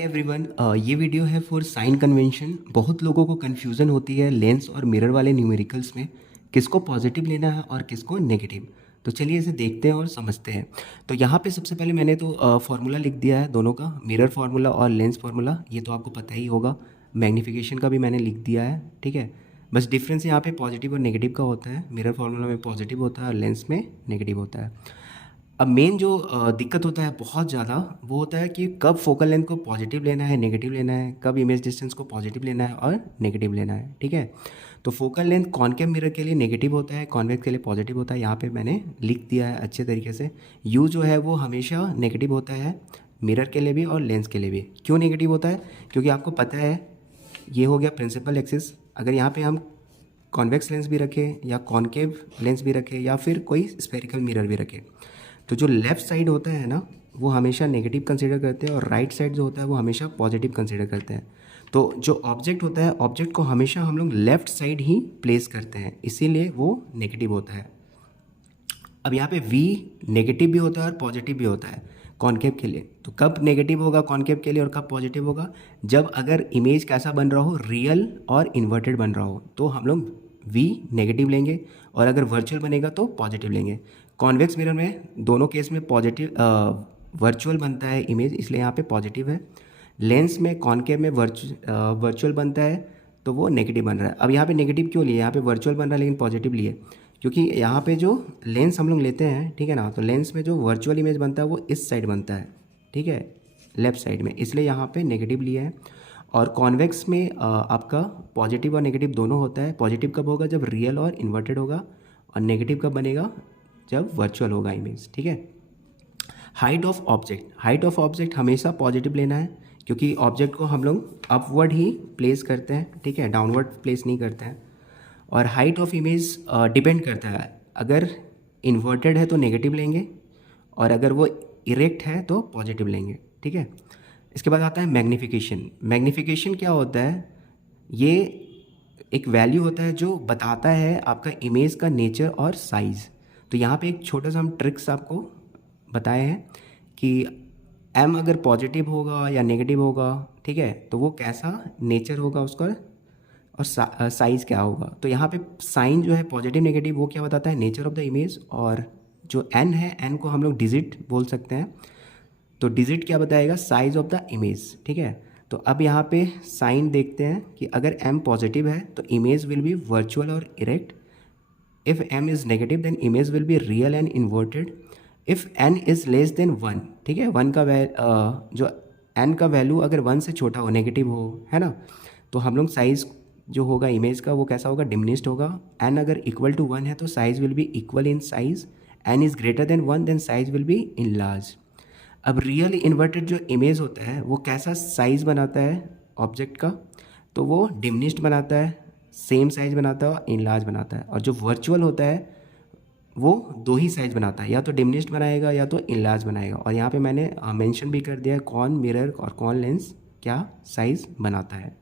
Everyone, ये video है for sign convention. बहुत लोगों को कन्फ्यूज़न होती है लेंस और मिरर वाले न्यूमेरिकल्स में, किसको पॉजिटिव लेना है और किसको नेगेटिव। तो चलिए इसे देखते हैं और समझते हैं। तो यहाँ पे सबसे पहले मैंने तो फार्मूला लिख दिया है दोनों का, मिरर फार्मूला और लेंस फार्मूला। ये तो आपको पता ही होगा। मैग्नीफिकेशन का भी मैंने लिख दिया है, ठीक है। बस डिफरेंस यहाँ पे पॉजिटिव और नेगेटिव का होता है। मिरर फार्मूला में पॉजिटिव होता है और लेंस में नेगेटिव होता है। अब मेन जो दिक्कत होता है बहुत ज़्यादा, वो होता है कि कब फोकल लेंथ को पॉजिटिव लेना है नेगेटिव लेना है, कब इमेज डिस्टेंस को पॉजिटिव लेना है और नेगेटिव लेना है, ठीक है। तो फोकल लेंथ कॉनकेव मिरर के लिए नेगेटिव होता है, कॉन्वेक्स के लिए पॉजिटिव होता है। यहाँ पे मैंने लिख दिया है अच्छे तरीके से। यू जो है वो हमेशा नेगेटिव होता है, मिरर के लिए भी और लेंस के लिए भी। क्यों नेगेटिव होता है? क्योंकि आपको पता है ये हो गया प्रिंसिपल एक्सिस। अगर यहाँ पे हम कॉन्वेक्स लेंस भी रखें या कॉनकेव लेंस भी रखें या फिर कोई स्फेरिकल मिरर भी रखें, तो जो लेफ़्ट साइड होता है ना, वो हमेशा नेगेटिव कंसीडर करते हैं और राइट साइड जो होता है वो हमेशा पॉजिटिव कंसीडर करते हैं। तो जो ऑब्जेक्ट होता है, ऑब्जेक्ट को हमेशा हम लोग लेफ़्ट साइड ही प्लेस करते हैं, इसीलिए वो नेगेटिव होता है। अब यहाँ पे वी नेगेटिव भी होता है और पॉजिटिव भी होता है कॉनकेव के लिए। तो कब नेगेटिव होगा कॉनकेव के लिए और कब पॉजिटिव होगा? जब अगर इमेज कैसा बन रहा हो, रियल और इन्वर्टेड बन रहा हो, तो हम लोग वी नेगेटिव लेंगे, और अगर वर्चुअल बनेगा तो पॉजिटिव लेंगे। कॉन्वेक्स मिरर में दोनों केस में पॉजिटिव वर्चुअल बनता है इमेज, इसलिए यहाँ पे पॉजिटिव है। लेंस में कॉनकेव में वर्चुअल बनता है, तो वो नेगेटिव बन रहा है। अब यहाँ पे नेगेटिव क्यों लिए? यहाँ पे वर्चुअल बन रहा है लेकिन पॉजिटिव लिए, क्योंकि यहाँ पे जो लेंस हम लोग लेते हैं, ठीक है ना, तो लेंस में जो वर्चुअल इमेज बनता है वो इस साइड बनता है, ठीक है, लेफ्ट साइड में, इसलिए यहाँ पे नेगेटिव लिया है। और कॉन्वेक्स में आपका पॉजिटिव और नेगेटिव दोनों होता है। पॉजिटिव कब होगा? जब रियल और इन्वर्टेड होगा, और नेगेटिव कब बनेगा? जब वर्चुअल होगा इमेज, ठीक है। Height of object, height of object हमेशा पॉजिटिव लेना है, क्योंकि ऑब्जेक्ट को हम लोग अपवर्ड ही प्लेस करते हैं, ठीक है, डाउनवर्ड प्लेस नहीं करते हैं। और हाइट ऑफ इमेज डिपेंड करता है, अगर इन्वर्टेड है तो नेगेटिव लेंगे, और अगर वो इरेक्ट है तो पॉजिटिव लेंगे, ठीक है। इसके बाद आता है मैग्नीफिकेशन। मैग्नीफिकेशन क्या होता है? ये एक वैल्यू होता है जो बताता है आपका इमेज का नेचर और साइज़। तो यहाँ पे एक छोटा सा हम ट्रिक्स आपको बताए हैं कि एम अगर पॉजिटिव होगा या नेगेटिव होगा, ठीक है, तो वो कैसा नेचर होगा उसका, और साइज़ क्या होगा। तो यहाँ पे साइन जो है पॉजिटिव नेगेटिव, वो क्या बताता है? Nature of the image. और जो एन है, एन को हम लोग डिजिट बोल सकते हैं, तो डिजिट क्या बताएगा? साइज ऑफ द इमेज, ठीक है। तो अब यहाँ पे साइन देखते हैं कि अगर एम पॉजिटिव है तो इमेज विल बी वर्चुअल और erect. If m is negative then image will be real and inverted. If n is less than one, ठीक है, वन का जो एन का वैल्यू अगर वन से छोटा हो, नेगेटिव हो, है ना, तो हम लोग साइज़ जो होगा इमेज का वो कैसा होगा? डिमिनिश्ड होगा। एन अगर इक्वल टू वन है तो size will be equal in size. N is greater than one then size will be in large. अब रियल इन्वर्टेड जो इमेज होता है वो कैसा साइज़ बनाता है ऑब्जेक्ट का? तो वो डिमिनिश्ड बनाता है, सेम साइज़ बनाता है और इनलार्ज बनाता है। और जो वर्चुअल होता है वो दो ही साइज़ बनाता है, या तो डिमिनिश्ड बनाएगा या तो इनलार्ज बनाएगा। और यहाँ पे मैंने मेंशन भी कर दिया है कौन मिरर और कौन लेंस क्या साइज़ बनाता है।